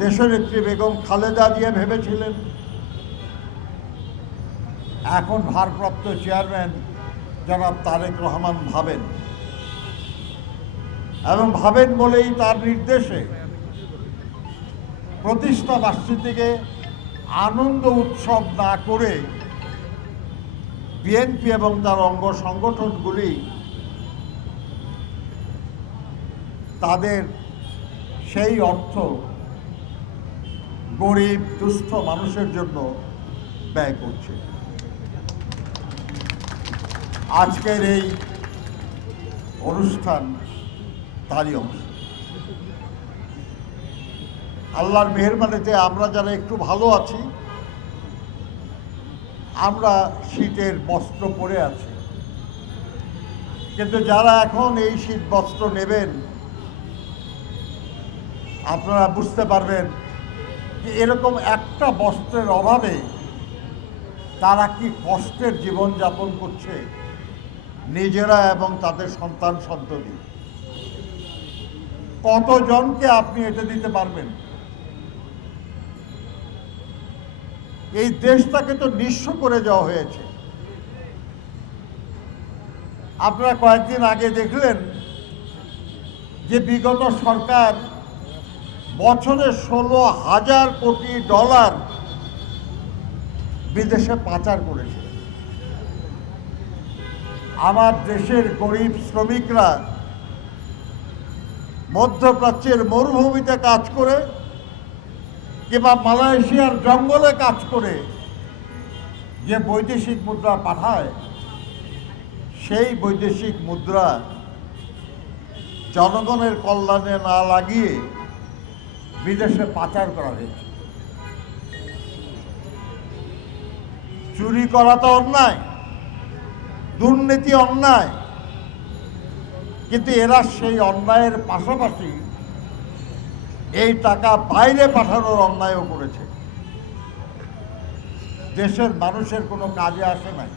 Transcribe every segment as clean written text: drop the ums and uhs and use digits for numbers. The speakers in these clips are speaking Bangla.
দেশনেত্রী বেগম খালেদা জিয়া ভেবেছিলেন। এখন ভারপ্রাপ্ত চেয়ারম্যান জনাব তারেক রহমান ভাবেন, এবং ভাবেন বলেই তার নির্দেশে প্রতিষ্ঠা বার্ষিকীতে আনন্দ উৎসব না করে বিএনপি এবং তার অঙ্গ সংগঠনগুলি তাদের সেই অর্থ গরিব দুস্থ মানুষের জন্য ব্যয় করছে। আজকের এই অনুষ্ঠান তারই অংশ। আল্লাহর মেহেরবানিতে আমরা যারা একটু ভালো আছি, আমরা শীতের বস্ত্র পরে আছি, কিন্তু যারা এখন এই শীত বস্ত্র নেবেন, আপনারা বুঝতে পারবেন যে এরকম একটা বস্ত্রের অভাবে তারা কি কষ্টের জীবনযাপন করছে, নিজেরা এবং তাদের সন্তান সন্ততি। কতজনকে আপনি এটা দিতে পারবেন? এই দেশটাকে তো নিঃস্ব করে যাওয়া হয়েছে। আপনারা কয়েকদিন আগে দেখলেন যে বিগত সরকার বছরে 16,000 কোটি ডলার বিদেশে পাচার করেছে। আমার দেশের গরিব শ্রমিকরা মধ্যপ্রাচ্যের মরুভূমিতে কাজ করে কিংবা মালয়েশিয়ার জঙ্গলে কাজ করে যে বৈদেশিক মুদ্রা পাঠায়, সেই বৈদেশিক মুদ্রা জনগণের কল্যাণে না লাগিয়ে বিদেশে পাচার করা হয়েছে। চুরি করা তো অন্যায়, দুর্নীতি অন্যায়, কিন্তু এরা সেই অন্যায়ের পাশাপাশি এই টাকা বাইরে পাঠানোর অন্যায়ও করেছে। দেশের মানুষের কোনো কাজে আসে নাই।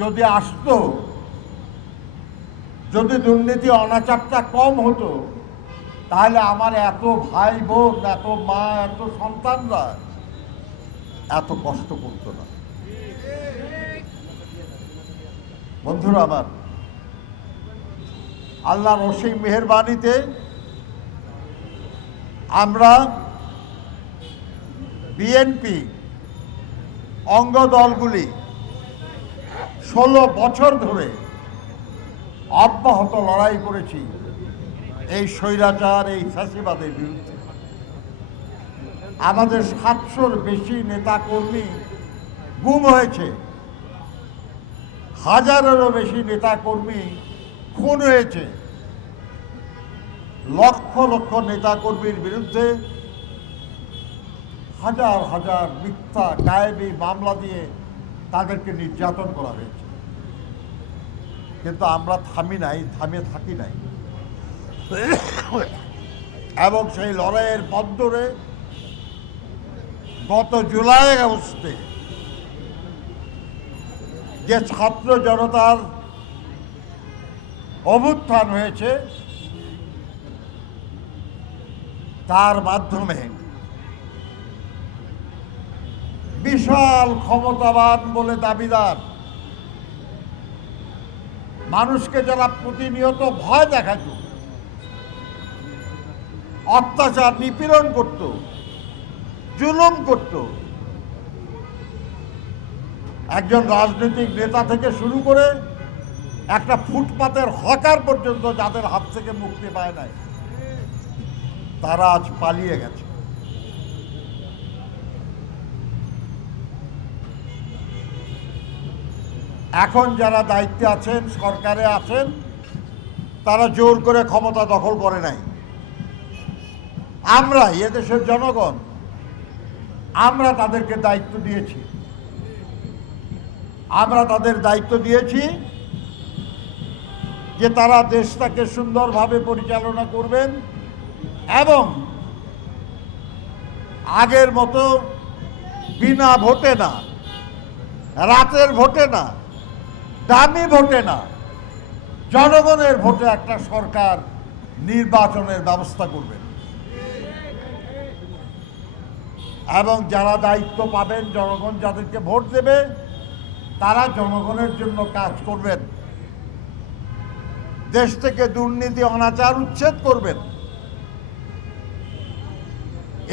যদি আসতো, যদি দুর্নীতি অনাচারটা কম হতো, তাহলে আমার এত ভাই বোন, এত মা, এত সন্তানরা এত কষ্ট করতো না। বন্ধুরা আমার, আল্লাহর অসীম মেহেরবানিতে আমরা বিএনপি অঙ্গ দলগুলি 16 বছর ধরে অব্যাহত লড়াই করেছি এই স্বৈরাচার, এই ফ্যাসিবাদের বিরুদ্ধে। আমাদের 700-র বেশি নেতাকর্মী গুম হয়েছে, 1000-এরও বেশি নেতাকর্মী খুন হয়েছে, লক্ষ লক্ষ নেতাকর্মীর বিরুদ্ধে হাজার হাজার মিথ্যা গায়েবী মামলা দিয়ে তাদেরকে নির্যাতন করা হয়েছে। কিন্তু আমরা থামি নাই, থামিয়ে থাকি নাই, এবং সেই লড়াইয়ের বন্দরে গত জুলাই আগস্টে যে ছাত্র জনতার অভ্যুত্থান হয়েছে, তার মাধ্যমে বিশাল ক্ষমতাবান বলে দাবিদার মানুষকে যারা প্রতিনিয়ত ভয় দেখাত, অত্যাচার নিপীড়ন করত, জুলুম করত, একজন রাজনৈতিক নেতা থেকে শুরু করে একটা ফুটপাতের হকার পর্যন্ত যাদের হাত থেকে মুক্তি পায় নাই, তারা আজ পালিয়ে গেছে। এখন যারা দায়িত্বে আছেন, সরকারে আছেন, তারা জোর করে ক্ষমতা দখল করে নাই। আমরা এদেশের জনগণ, আমরা তাদেরকে দায়িত্ব দিয়েছি। আমরা তাদের দায়িত্ব দিয়েছি যে তারা দেশটাকে সুন্দরভাবে পরিচালনা করবেন এবং আগের মতো বিনা ভোটে না, রাতের ভোটে না, দামি ভোটে না, জনগণের ভোটে একটা সরকার নির্বাচনের ব্যবস্থা করবেন। এবং যারা দায়িত্ব পাবেন, জনগণ যাদেরকে ভোট দেবে, তারা জনগণের জন্য কাজ করবেন। দেশ থেকে দুর্নীতি অনাচার উচ্ছেদ করবেন।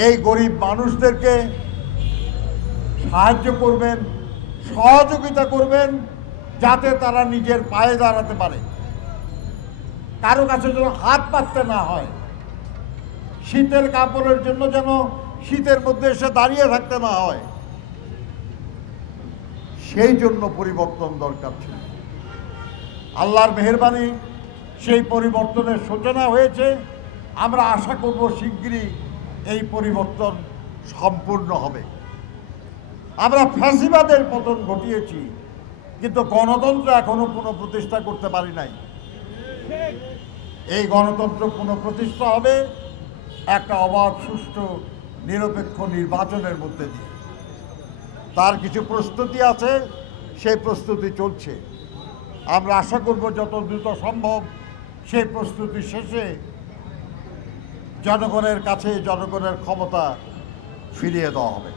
এই গরিব মানুষদেরকে সাহায্য করবেন, সহযোগিতা করবেন, যাতে তারা নিজের পায়ে দাঁড়াতে পারে, কারো কাছে যেন হাত পাততে না হয়, শীতের কাপড়ের জন্য যেন শীতের মধ্যে এসে দাঁড়িয়ে থাকতে না হয়। সেই জন্য পরিবর্তন দরকার ছিল। আল্লাহর মেহেরবানি, সেই পরিবর্তনের সূচনা হয়েছে। আমরা আশা করব শিগগিরই এই পরিবর্তন সম্পূর্ণ হবে। আমরা ফ্যাসিবাদের পতন ঘটিয়েছি, কিন্তু গণতন্ত্র এখনো পুনঃপ্রতিষ্ঠা করতে পারি নাই। এই গণতন্ত্র পুনঃপ্রতিষ্ঠা হবে একটা অবাধ, সুষ্ঠু, নিরপেক্ষ নির্বাচনের মধ্যে দিয়ে। তার কিছু প্রস্তুতি আছে, সেই প্রস্তুতি চলছে। আমরা আশা করব যত দ্রুত সম্ভব সেই প্রস্তুতি শেষে জনগণের কাছে জনগণের ক্ষমতা ফিরিয়ে দেওয়া হবে।